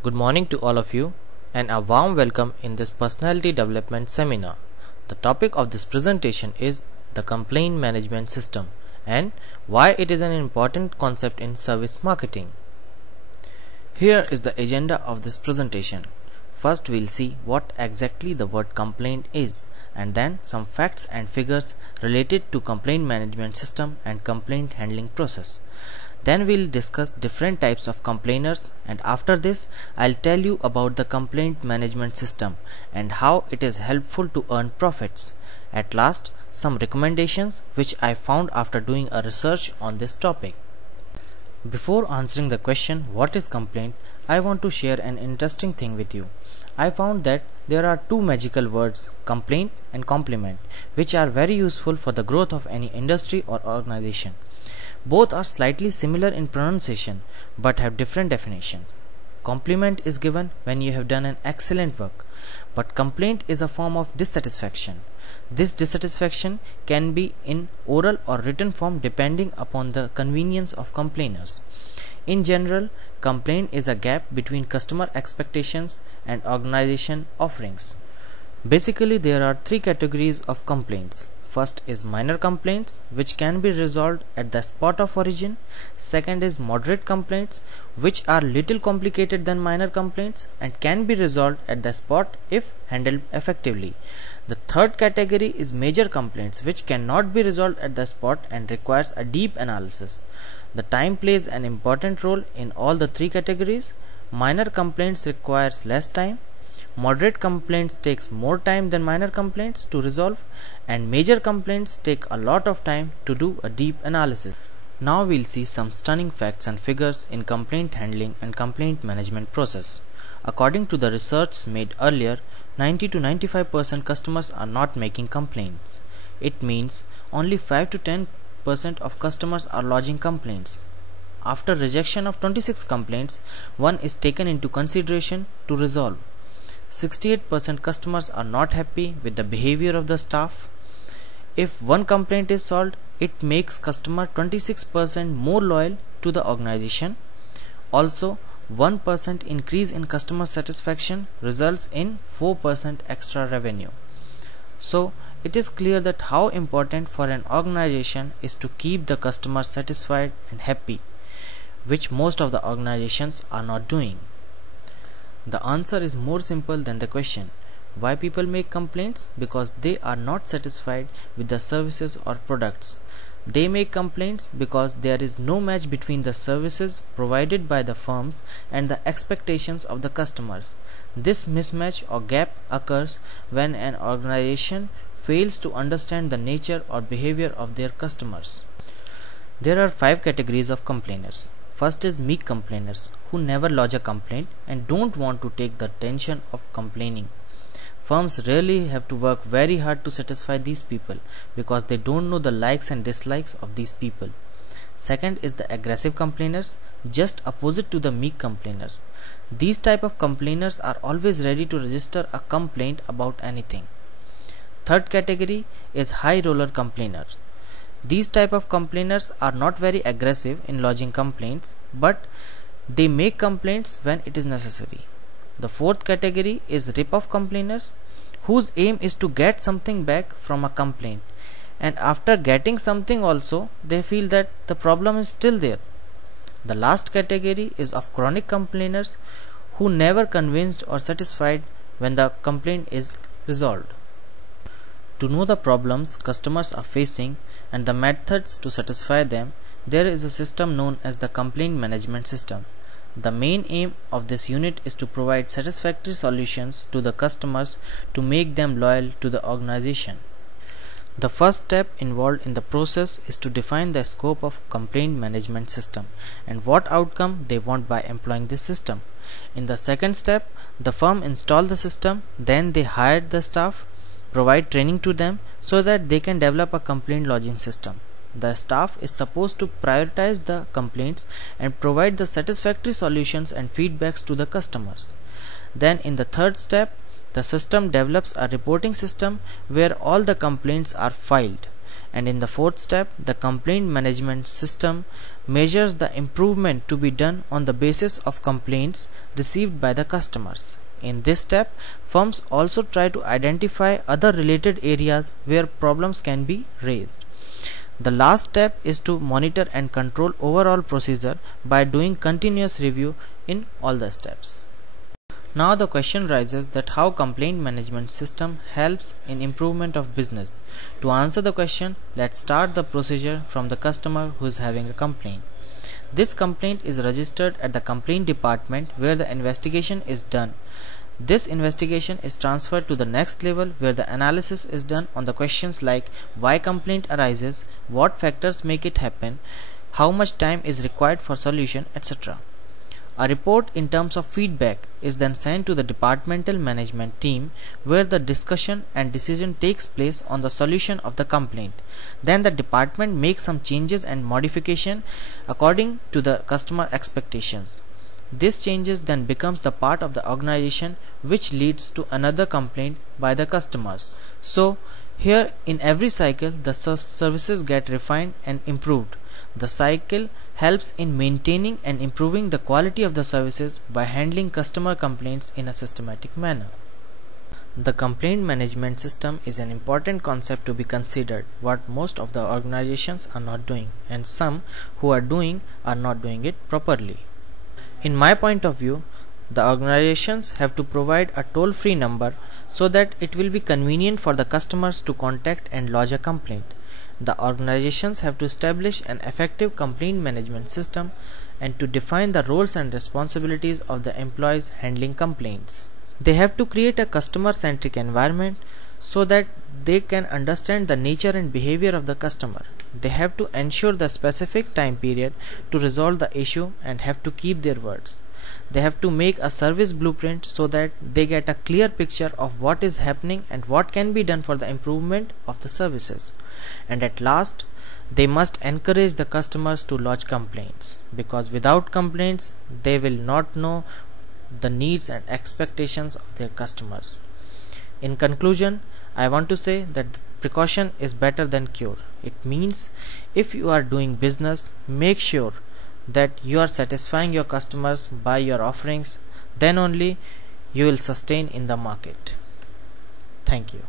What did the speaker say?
Good morning to all of you and a warm welcome in this personality development seminar. The topic of this presentation is the complaint management system and why it is an important concept in service marketing. Here is the agenda of this presentation. First we'll see what exactly the word complaint is, and then some facts and figures related to complaint management system and complaint handling process. Then we'll discuss different types of complainers, and after this I'll tell you about the complaint management system and how it is helpful to earn profits. At last, some recommendations which I found after doing a research on this topic. Before answering the question what is complaint, I want to share an interesting thing with you. I found that there are two magical words, complaint and compliment, which are very useful for the growth of any industry or organization. Both are slightly similar in pronunciation but have different definitions. Compliment is given when you have done an excellent work, but complaint is a form of dissatisfaction. This dissatisfaction can be in oral or written form depending upon the convenience of complainers. In general, complaint is a gap between customer expectations and organization offerings. Basically, there are three categories of complaints. First is minor complaints, which can be resolved at the spot of origin. Second is moderate complaints, which are little complicated than minor complaints and can be resolved at the spot if handled effectively. The third category is major complaints, which cannot be resolved at the spot and requires a deep analysis. The time plays an important role in all the three categories. Minor complaints requires less time. Moderate complaints takes more time than minor complaints to resolve, and major complaints take a lot of time to do a deep analysis. Now we'll see some stunning facts and figures in complaint handling and complaint management process. According to the research made earlier, 90 to 95% customers are not making complaints. It means only 5 to 10% of customers are lodging complaints. After rejection of 26 complaints, one is taken into consideration to resolve. 68% customers are not happy with the behavior of the staff. If one complaint is solved, it makes customer 26% more loyal to the organization. Also, 1% increase in customer satisfaction results in 4% extra revenue. So, it is clear that how important for an organization is to keep the customer satisfied and happy, which most of the organizations are not doing. The answer is more simple than the question. Why people make complaints? Because they are not satisfied with the services or products. They make complaints because there is no match between the services provided by the firms and the expectations of the customers. This mismatch or gap occurs when an organization fails to understand the nature or behavior of their customers. There are 5 categories of complainers. First is meek complainers, who never lodge a complaint and don't want to take the tension of complaining. Firms really have to work very hard to satisfy these people because they don't know the likes and dislikes of these people. Second is the aggressive complainers, just opposite to the meek complainers. These type of complainers are always ready to register a complaint about anything. Third category is high roller complainers. These type of complainers are not very aggressive in lodging complaints, but they make complaints when it is necessary. The fourth category is rip-off complainers, whose aim is to get something back from a complaint, and after getting something also they feel that the problem is still there. The last category is of chronic complainers, who never convinced or satisfied when the complaint is resolved. To know the problems customers are facing and the methods to satisfy them, there is a system known as the complaint management system. The main aim of this unit is to provide satisfactory solutions to the customers to make them loyal to the organization. The first step involved in the process is to define the scope of complaint management system and what outcome they want by employing this system. In the second step, the firm installed the system, then they hired the staff, provide training to them so that they can develop a complaint lodging system. The staff is supposed to prioritize the complaints and provide the satisfactory solutions and feedbacks to the customers. Then in the third step, the system develops a reporting system where all the complaints are filed, And in the fourth step, the complaint management system measures the improvement to be done on the basis of complaints received by the customers. In this step, firms also try to identify other related areas where problems can be raised. The last step is to monitor and control overall procedure by doing continuous review in all the steps. Now the question rises that how complaint management system helps in improvement of business. To answer the question, let's start the procedure from the customer who is having a complaint. This complaint is registered at the complaint department where the investigation is done. This investigation is transferred to the next level where the analysis is done on the questions like why complaint arises, what factors make it happen, how much time is required for solution, etc. A report in terms of feedback is then sent to the departmental management team where the discussion and decision takes place on the solution of the complaint. Then the department makes some changes and modification according to the customer expectations. This changes then becomes the part of the organization which leads to another complaint by the customers. So here in every cycle the services get refined and improved. The cycle helps in maintaining and improving the quality of the services by handling customer complaints in a systematic manner. The complaint management system is an important concept to be considered, what most of the organizations are not doing, and some who are doing are not doing it properly. In my point of view, the organizations have to provide a toll-free number so that it will be convenient for the customers to contact and lodge a complaint. The organizations have to establish an effective complaint management system and to define the roles and responsibilities of the employees handling complaints. They have to create a customer-centric environment so that they can understand the nature and behavior of the customer. They have to ensure the specific time period to resolve the issue and have to keep their words. They have to make a service blueprint so that they get a clear picture of what is happening and what can be done for the improvement of the services. And at last, they must encourage the customers to lodge complaints, because without complaints they will not know the needs and expectations of their customers. In conclusion, I want to say that precaution is better than cure. It means if you are doing business, make sure that you are satisfying your customers by your offerings, then only you will sustain in the market. Thank you.